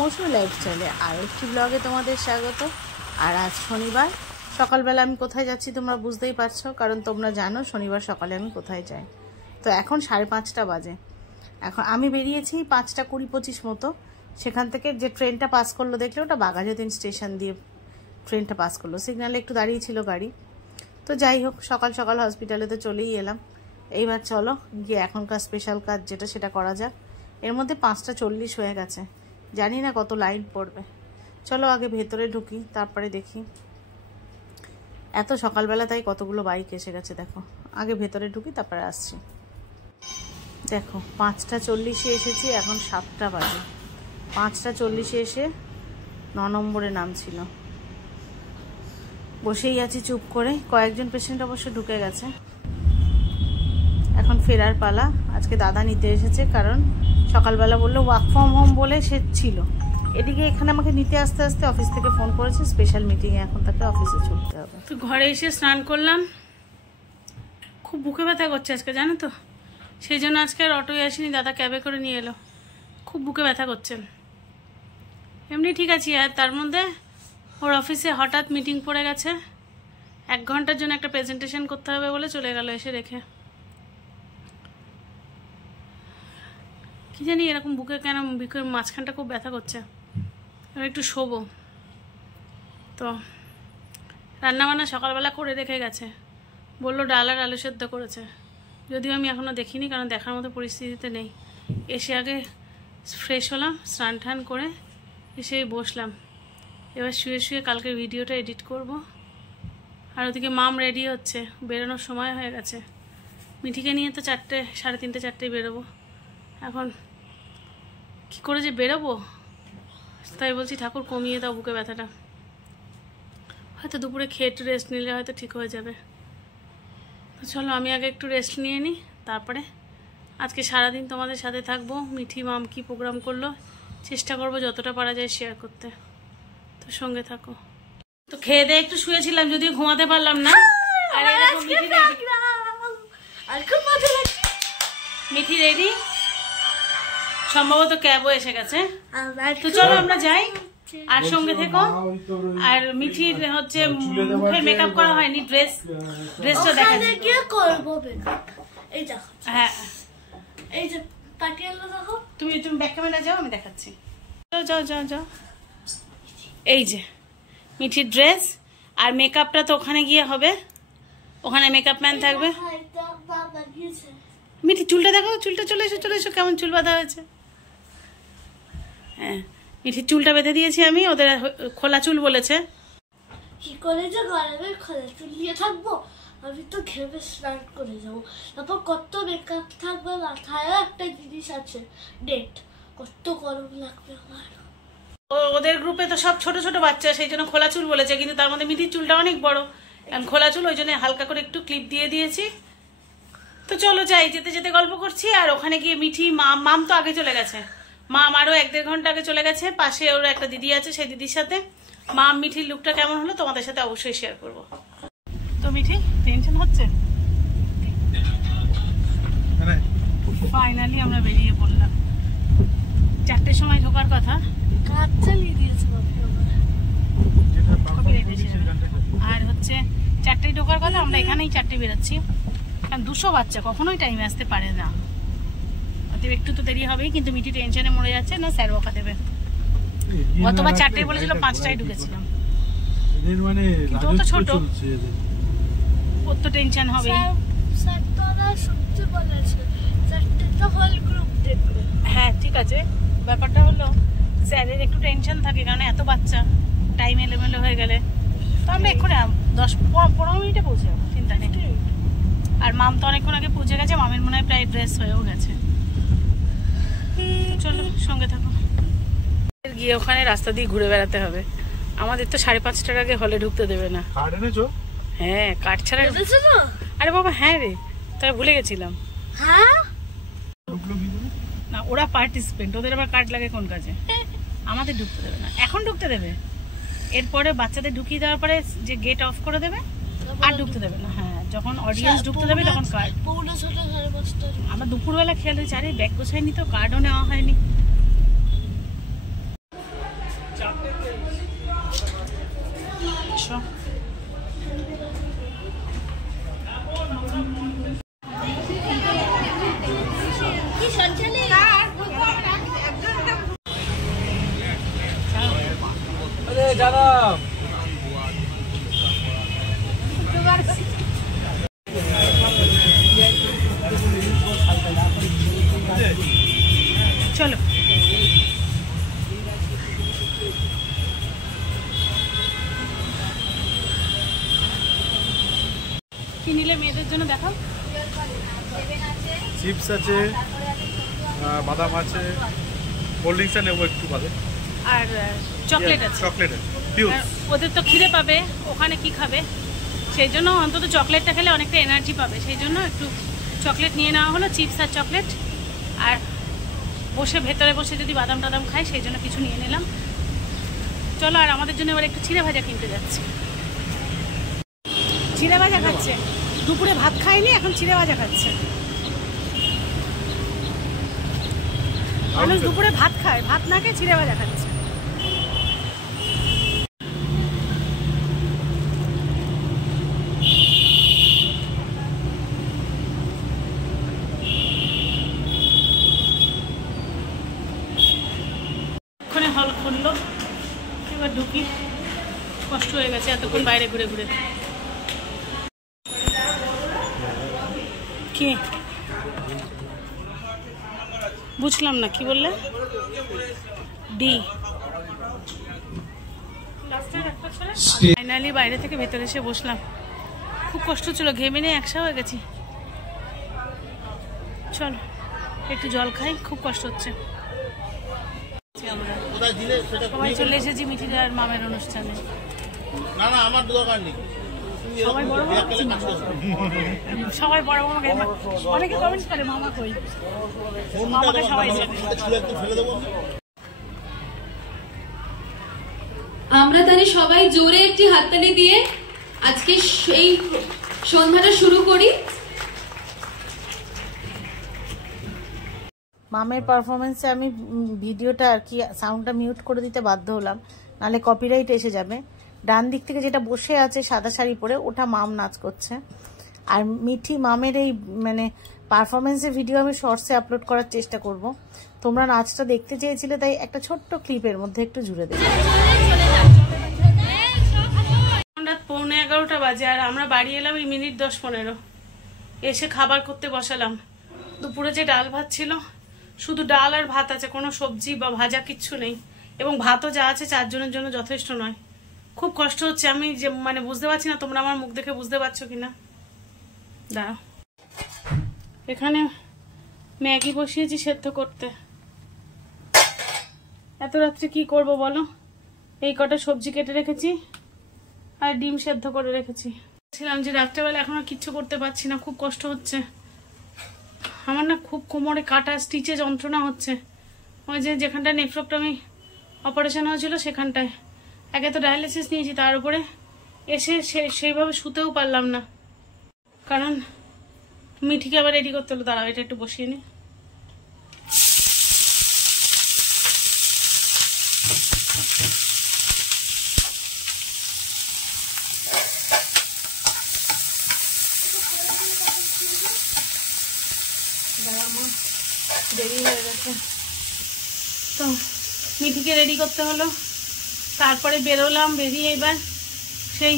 মৌসুমী লাইফস্টাইলে আরও একটি ব্লগে তোমাদের স্বাগত। আর আজ শনিবার সকালবেলা আমি কোথায় যাচ্ছি তোমরা বুঝতেই পারছো, কারণ তোমরা জানো শনিবার সকালে আমি কোথায় যাই। তো এখন 5:30 বাজে। এখন আমি বেরিয়েছি 5:20-25 মতো। সেখান থেকে যে ট্রেনটা পাস করলো দেখলে ওটা বাঘাযতীন স্টেশন দিয়ে ট্রেনটা পাস করলো। সিগনালে একটু দাঁড়িয়ে ছিল গাড়ি। তো যাই হোক, সকাল সকাল হসপিটালে তো চলেই এলাম। এইবার চলো গিয়ে এখনকার স্পেশাল কাজ যেটা সেটা করা যাক। এর মধ্যে 5:40 হয়ে গেছে, জানি না কত লাইন পড়বে। চলো আগে ভেতরে ঢুকি, তারপরে দেখি। এত সকালবেলা তাই কতগুলো বাইক এসে গেছে দেখো। আগে ভেতরে ঢুকি, তারপরে আসছি। দেখো 5:40 এসেছি, এখন 7টা বাজে। 5:40 এসে 9 নম্বরে নামছিল। বসেই আছি চুপ করে। কয়েকজন পেশেন্ট অবশ্য ঢুকে গেছে। এখন ফেরার পালা। আজকে দাদা নিতে এসেছে, কারণ সকালবেলা বললো ওয়ার্ক ফ্রম হোম বলে সে ছিল। এদিকে এখানে আমাকে নিতে আসতে আসতে অফিস থেকে ফোন করেছে স্পেশাল মিটিংয়ে, এখন তাকে অফিসে ছুটতে হবে। তো ঘরে এসে স্নান করলাম। খুব বুকে ব্যথা করছে আজকে, জানো তো। সেই জন্য আজকে আর অটোয় আসিনি, দাদা ক্যাবে করে নিয়ে এলো। খুব বুকে ব্যথা করছে। এমনি ঠিক আছি। আর তার মধ্যে ওর অফিসে হঠাৎ মিটিং পড়ে গেছে। 1 ঘন্টার জন্য একটা প্রেজেন্টেশন করতে হবে বলে চলে গেল এসে রেখে। কি জানি এরকম বুকে কেন, বুকের মাঝখানটা খুব ব্যথা করছে। এবার একটু শোবো। তো রান্নাবান্না সকালবেলা করে রেখে গেছে। বললো ডাল আর আলু সেদ্ধ করেছে, যদিও আমি এখনও দেখিনি, কারণ দেখার মতো পরিস্থিতিতে নেই। এসে আগে ফ্রেশ হলাম, স্নান টান করে এসেই বসলাম। এবার শুয়ে শুয়ে কালকের ভিডিওটা এডিট করব। আর ওদিকে মাম রেডি হচ্ছে, বেরোনোর সময় হয়ে গেছে। মিঠিকে নিয়ে তো 4টে, 3:30, 4টায় বেরোবো। এখন কি করে যে বেরোবো, তাই বলছি ঠাকুর কমিয়ে দাও বুকে ব্যথাটা। হয়তো দুপুরে খেয়ে একটু রেস্ট নিলে হয়তো ঠিক হয়ে যাবে। তো চলো আমি আগে একটু রেস্ট নিয়ে নিই, তারপরে আজকে সারাদিন তোমাদের সাথে থাকবো। মিঠি মাম কি প্রোগ্রাম করলো চেষ্টা করবো যতটা পারা যায় শেয়ার করতে। তো সঙ্গে থাকো। তো খেয়ে দিয়ে একটু শুয়েছিলাম, যদিও ঘুমাতে পারলাম না। আর এরকম মিঠি রেডি, সম্ভবত ক্যাবও এসে গেছে। তো চলো আমরা যাই, আর সঙ্গে থেকো। আর মিঠির হচ্ছে মুখের মেকআপ করা হয়নি, ড্রেসটা দেখা হ্যাঁ। এই যে পাটিয়ালা দেখো, তুমি ব্যাক ক্যামেরা যাও, আমি দেখাচ্ছি। যাও যাও যাও। এই যে মিঠির ড্রেস, আর মেকআপটা তো ওখানে গিয়ে হবে, ওখানে মেকআপ ম্যান থাকবে। মিঠি চুলটা দেখো, চুলটা চলে এসো কেমন চুল বাঁধা হয়েছে। হ্যাঁ, মিঠির চুলটা বেঁধে দিয়েছি আমি। ওদের খোলা চুল বলেছে। কি করে যে গরমে খোলা চুল দিয়ে থাকবো, আমি তো ঘেমে স্নান করে যাবো। তারপর কত মেকআপ থাকবে, মাথায় একটা জিনিস আছে ডেট, কত গরম লাগবে আমার। ওদের গ্রুপে তো সব ছোট ছোট বাচ্চা, সেই জন্য খোলা চুল বলেছে, কিন্তু তার মধ্যে মিঠির চুলটা অনেক বড়, খোলা চুল, ওই জন্য হালকা করে একটু ক্লিপ দিয়ে দিয়েছি। তো চলো যাই, যেতে যেতে গল্প করছি। আর ওখানে গিয়ে মিঠি মাম তো আগে চলে গেছে। মাম আরো 1-1.5 ঘন্টা আগে চলে গেছে। পাশে ওর একটা দিদি আছে, সেই দিদির সাথে। মাম মিঠির লুকটা কেমন হলো তোমাদের সাথে অবশ্যই শেয়ার করবো। তো মিঠি টেনশন হচ্ছে? ফাইনালি আমরা বেরিয়ে পড়লাম। 4টের সময় ঢোকার কথা। কাজ চালিয়ে দিয়েছে আর হচ্ছে 4টায় ঢোকার কথা, আমরা এখানেই 4টায় বেরোচ্ছি। কারণ 200 বাচ্চা কখনোই টাইমে আসতে পারে না। একটু তো দেরি হবেই, কিন্তু মিঠি টেনশনে মরে যাচ্ছে, না স্যার বকা দেবে। গতবার 4টায় বলেছিল, 5টায় ঢুকেছিলাম। কিন্তু ও তো ছোট, ওর তো টেনশন হবেই। হ্যাঁ ঠিক আছে, ব্যাপারটা হলো স্যারের একটু টেনশন থাকে, কারণ এত বাচ্চা টাইম এলোমেলো হয়ে গেলে। তো আমরা এক্ষুনি 10-15 মিনিটে পৌঁছে যাবো, চিন্তা নেই। আর মাম তো অনেকক্ষণ আগে পৌঁছে গেছে, মামের মনে হয় প্রায় ড্রেস হয়েও গেছে। চলো সঙ্গে থাকো। গিয়ে ওখানে রাস্তা দিয়ে ঘুরে বেড়াতে হবে। আমাদের তো 5:30টার আগে হলে ঢুকতে দেবে না। হ্যাঁ, কার্ড ছাড়া। আরে বাবা হ্যাঁ রে, তাই ভুলে গেছিলাম। হ্যাঁ না, ওরা পার্টিসিপেন্ট, ওদের আবার কার্ড লাগে কোন কাজে? আমাদের ঢুকতে দেবে না। এখন ঢুকতে দেবে, এরপরে বাচ্চাদের ঢুকিয়ে দেওয়ার পরে যে গেট অফ করে দেবে আর ঢুকতে দেবে না। হ্যাঁ, যখন অডিয়েন্স ঢুকতে দেবে তখন কার্ড। আমরা দুপুরবেলা খেয়াল হয়েছে, আরে ব্যাগ গোছায়নি তো, কার্ডও নেওয়া হয়নি। চলো কি নিলে মেয়েদের জন্য দেখাও। চিপস আছে, বাদাম আছে, কোল্ড ড্রিঙ্কস নেবো একটু বাদে, আর চকলেট আছে। চকলেট আছে। ওদের তো খিদে পাবে, ওখানে কি খাবে, সেই জন্য অন্তত চকলেটটা খেলে অনেকটা এনার্জি পাবে, সেই জন্য একটু চকলেট নিয়ে নেওয়া হলো, চিপস আর চকলেট। আর বসে ভেতরে বসে যদি বাদাম টাদাম খাই সেই জন্য কিছু নিয়ে নিলাম। চলো, আর আমাদের জন্য এবার একটু চিড়ে ভাজা কিনতে যাচ্ছি। চিড়ে ভাজা খাচ্ছে, দুপুরে ভাত খায়নি, এখন চিড়ে ভাজা খাচ্ছে। মানুষ দুপুরে ভাত খায়, ভাত না খেয়ে চিড়ে ভাজা খাচ্ছে। হল খুললো, এবার ঢুকি। কষ্ট হয়ে গেছে এতক্ষণ বাইরে ঘুরে ঘুরে। কি বুঝলাম না, কি বললে? ডি ফাইনালি বাইরে থেকে ভেতরে এসে বসলাম। খুব কষ্ট ছিল, ঘেমে নিয়ে একসা হয়ে গেছি। চলো একটু জল খাই, খুব কষ্ট হচ্ছে। সবাই চলে এসেছি মিঠিদার মামের অনুষ্ঠানে। না না, আমার দরকার নেই। সবাই বড় সবাই বড় মামাকে, অনেকে কমেন্ট করে মামা কই, মামাকে সবাই আমরা তাহলে সবাই জোরে একটি হাততালি দিয়ে আজকে এই সন্ধ্যাটা শুরু করি। মামের পারফরমেন্সে আমি ভিডিওটা আর কি সাউন্ডটা মিউট করে দিতে বাধ্য হলাম, নাহলে কপিরাইট এসে যাবে। ডান দিক থেকে যেটা বসে আছে সাদা শাড়ি পরে, ওটা মাম নাচ করছে। আর মিঠি মামের এই মানে পারফরমেন্সের ভিডিও আমি শর্টসে আপলোড করার চেষ্টা করব। তোমরা নাচটা দেখতে চেয়েছিলে, তাই একটা ছোট্ট ক্লিপের মধ্যে একটু জুড়ে দেবে। রাত 11:45 বাজে, আর আমরা বাড়ি এলাম এই মিনিট 10-15। এসে খাবার করতে বসালাম। দুপুরে যে ডাল ভাত ছিল, শুধু ডাল আর ভাত আছে, কোনো সবজি বা ভাজা কিচ্ছু নেই, এবং ভাতও যা আছে 4 জনের জন্য যথেষ্ট নয়। খুব কষ্ট হচ্ছে, আমি যে মানে বুঝতে পারছি না তোমরা আমার মুখ দেখে বুঝতে পারছো কিনা। দাঁড়াও, এখানে ম্যাগি বসিয়েছি সেদ্ধ করতে। এত রাত্রে কি করব বলো? এই কটা সবজি কেটে রেখেছি আর ডিম সেদ্ধ করে রেখেছি। ছিলাম যে রাত্রেবেলা এখন আর কিচ্ছু করতে পারছি না, খুব কষ্ট হচ্ছে আমার। না খুব কোমরে কাটা, স্টিচে যন্ত্রণা হচ্ছে। ওই যে যেখানটায় নেফ্রোক্টমি অপারেশন হয়েছিল সেখানটায়। একে তো ডায়ালিসিস নিয়েছি, তার উপরে এসে সেইভাবে শুতেও পারলাম না, কারণ মিঠিকে আবার রেডি করতে হলো। দাঁড়াও, এটা একটু বসিয়ে নিই। দেরি হয়ে গেছে তো মিঠিকে রেডি করতে হলো, তারপরে বেরোলাম। বেরিয়ে এবার সেই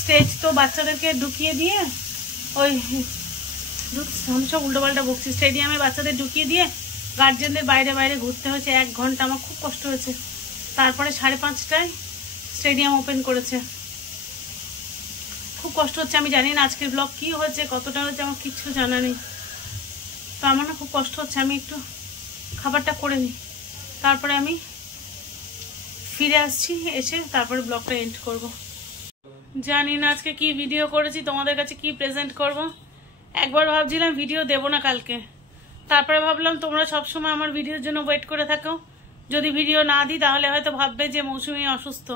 স্টেজ তো বাচ্চাদেরকে ঢুকিয়ে দিয়ে, ওই আমি সব উল্টোপাল্টা বকছি, স্টেডিয়ামে বাচ্চাদের ঢুকিয়ে দিয়ে গার্জেনদের বাইরে বাইরে ঘুরতে হয়েছে 1 ঘন্টা। আমার খুব কষ্ট হয়েছে। তারপরে 5:30টায় স্টেডিয়াম ওপেন করেছে। খুব কষ্ট হচ্ছে। আমি জানি না আজকের ব্লগ কি হয়েছে, কতটা হয়েছে, আমার কিচ্ছু জানা নেই। তো আমার না খুব কষ্ট হচ্ছে। আমি একটু খাবারটা করে নিই, তারপরে আমি ফিরে আসছি, এসে তারপরে ব্লগটা এন্ড করব। জানি না আজকে কি ভিডিও করেছি, তোমাদের কাছে কি প্রেজেন্ট করব। একবার ভাবছিলাম ভিডিও দেব না কালকে, তারপরে ভাবলাম তোমরা সবসময় আমার ভিডিওর জন্য ওয়েট করে থাকো, যদি ভিডিও না দিই তাহলে হয়তো ভাববে যে মৌসুমি অসুস্থ,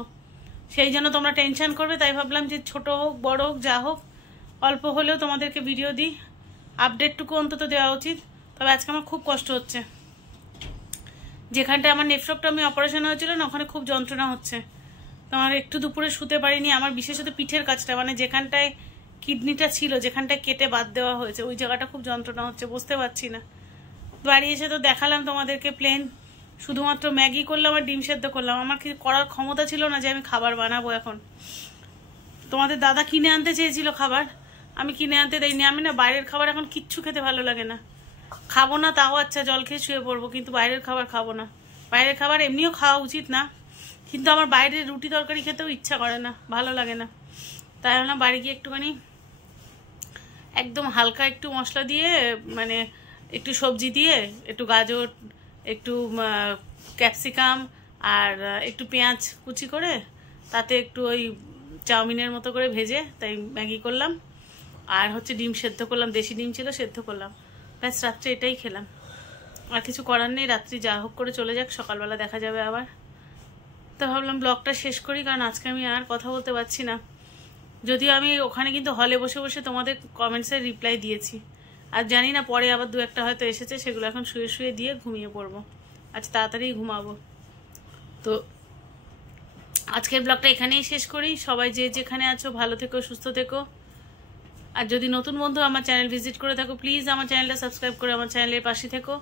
সেই জন্য তোমরা টেনশন করবে। তাই ভাবলাম যে ছোট হোক বড় হোক যা হোক অল্প হলেও তোমাদেরকে ভিডিও দিই, আপডেটটুকু অন্তত দেওয়া উচিত। তবে আজকে আমার খুব কষ্ট হচ্ছে, যেখানটায় আমার নেফ্রকটমি অপারেশন হয়েছিল না ওখানে খুব যন্ত্রণা হচ্ছে। তোমার একটু দুপুরে শুতে পারিনি। আমার বিশেষত পিঠের কাছটা, মানে যেখানটায় কিডনিটা ছিল, যেখানটায় কেটে বাদ দেওয়া হয়েছে, ওই জায়গাটা খুব যন্ত্রণা হচ্ছে, বুঝতে পারছি না। বাড়ি এসে তো দেখালাম তোমাদেরকে প্লেন শুধুমাত্র ম্যাগি করলাম আর ডিম সেদ্ধ করলাম। আমার কিছু করার ক্ষমতা ছিল না যে আমি খাবার বানাবো। এখন তোমাদের দাদা কিনে আনতে চেয়েছিল খাবার, আমি কিনে আনতে দেইনি। আমি না বাইরের খাবার এখন কিচ্ছু খেতে ভালো লাগে না। খাবো না তাও আচ্ছা, জল খেয়ে শুয়ে পড়বো, কিন্তু বাইরের খাবার খাবো না। বাইরের খাবার এমনিও খাওয়া উচিত না, কিন্তু আমার বাইরের রুটি তরকারি খেতেও ইচ্ছা করে না, ভালো লাগে না। তাই ভাবলাম বাড়ি গিয়ে একটুখানি একদম হালকা একটু মশলা দিয়ে, মানে একটু সবজি দিয়ে, একটু গাজর, একটু ক্যাপসিকাম আর একটু পেঁয়াজ কুচি করে তাতে একটু ওই চাউমিনের মতো করে ভেজে তাই ম্যাগি করলাম। আর হচ্ছে ডিম সেদ্ধ করলাম, দেশি ডিম ছিল সেদ্ধ করলাম। ব্যাস রাত্রে এটাই খেলাম, আর কিছু করার নেই। রাত্রি যা হোক করে চলে যাক, সকালবেলা দেখা যাবে আবার। তো ভাবলাম ব্লগটা শেষ করি, কারণ আজকে আমি আর কথা বলতে পারছি না। যদিও আমি ওখানে কিন্তু হলে বসে বসে তোমাদের কমেন্টসের রিপ্লাই দিয়েছি, আর জানি না পরে আবার দু একটা হয়তো এসেছে, সেগুলো এখন শুয়ে শুয়ে দিয়ে ঘুমিয়ে পড়বো। আজ তাড়াতাড়ি ঘুমাবো। তো আজকের ব্লগটা এখানেই শেষ করি। সবাই যে যেখানে আছো ভালো থেকো, সুস্থ থেকো। আর যদি নতুন বন্ধু আমার চ্যানেল ভিজিট করে থাকো, প্লিজ আমার চ্যানেলটা সাবস্ক্রাইব করে আমার চ্যানেলের পাশে থেকো।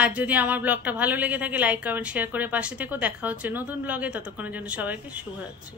আর যদি আমার ব্লগটা ভালো লেগে থাকে লাইক কমেন্ট শেয়ার করে পাশে থেকো। দেখা হচ্ছে নতুন ব্লগে, ততক্ষণের জন্য সবাইকে শুভরাত্রি।